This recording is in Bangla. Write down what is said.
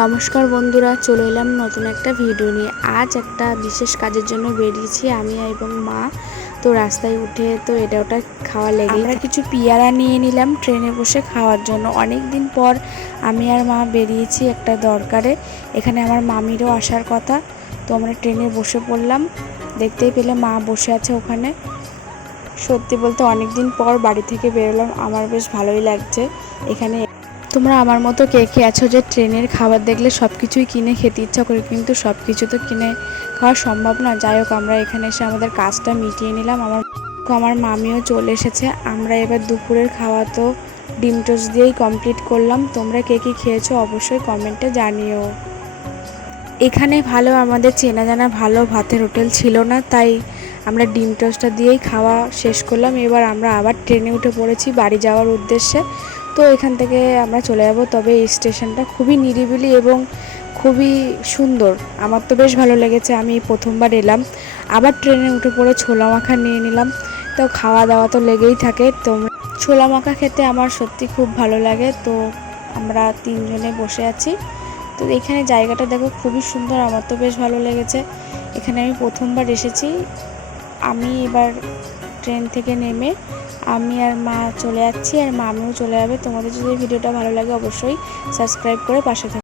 নমস্কার বন্ধুরা, চলে এলাম নতুন একটা ভিডিও নিয়ে। আজ একটা বিশেষ কাজের জন্য বেরিয়েছি আমি এবং মা। তো রাস্তায় উঠে তো এটা ওটা খাওয়া লেগে আমরা কিছু পেয়ারা নিয়ে নিলাম ট্রেনে বসে খাওয়ার জন্য। অনেক দিন পর আমি আর মা বেরিয়েছি একটা দরকারে। এখানে আমার মামিরও আসার কথা, তো আমরা ট্রেনে বসে পড়লাম। দেখতেই পেলে মা বসে আছে ওখানে। সত্যি বলতে অনেক দিন পর বাড়ি থেকে বেরোলাম, আমার বেশ ভালোই লাগছে। এখানে তোমরা আমার মতো কে কে আছো যে ট্রেনের খাবার দেখলে সব কিছুই কিনে খেতে ইচ্ছা করে, কিন্তু সব কিছু তো কিনে খাওয়া সম্ভব না। যাই হোক, আমরা এখানে এসে আমাদের কাজটা মিটিয়ে নিলাম। আমার মামিও চলে এসেছে। আমরা এবার দুপুরের খাওয়া তো ডিম টোস্ট দিয়েই কমপ্লিট করলাম। তোমরা কে কী খেয়েছো অবশ্যই কমেন্টে জানিও। এখানে আমাদের চেনা জানা ভালো ভাতের হোটেল ছিল না, তাই আমরা ডিম টোস্টটা দিয়েই খাওয়া শেষ করলাম। এবার আমরা আবার ট্রেনে উঠে পড়েছি বাড়ি যাওয়ার উদ্দেশ্যে। তো এখান থেকে আমরা চলে যাব। তবে এই স্টেশনটা খুবই নিরিবিলি এবং খুবই সুন্দর। আমার তো বেশ ভালো লেগেছে, আমি প্রথমবার এলাম। আবার ট্রেনে উঠে পড়ে ছোলা মাখা নিয়ে নিলাম। তো খাওয়া দাওয়া তো লেগেই থাকে। তোমরা ছোলা মাখা খেতে আমার সত্যি খুব ভালো লাগে। তো আমরা তিনজনে বসে আছি। তো এখানে জায়গাটা দেখো খুবই সুন্দর, আমার তো বেশ ভালো লেগেছে। এখানে আমি প্রথমবার এসেছি। আমি এবার ট্রেন থেকে নেমে আমি আর মা চলে যাচ্ছি, আর মামিও চলে যাবে। তোমাদের যদি ভিডিওটা ভালো লাগে অবশ্যই সাবস্ক্রাইব করে পাশে থাকো।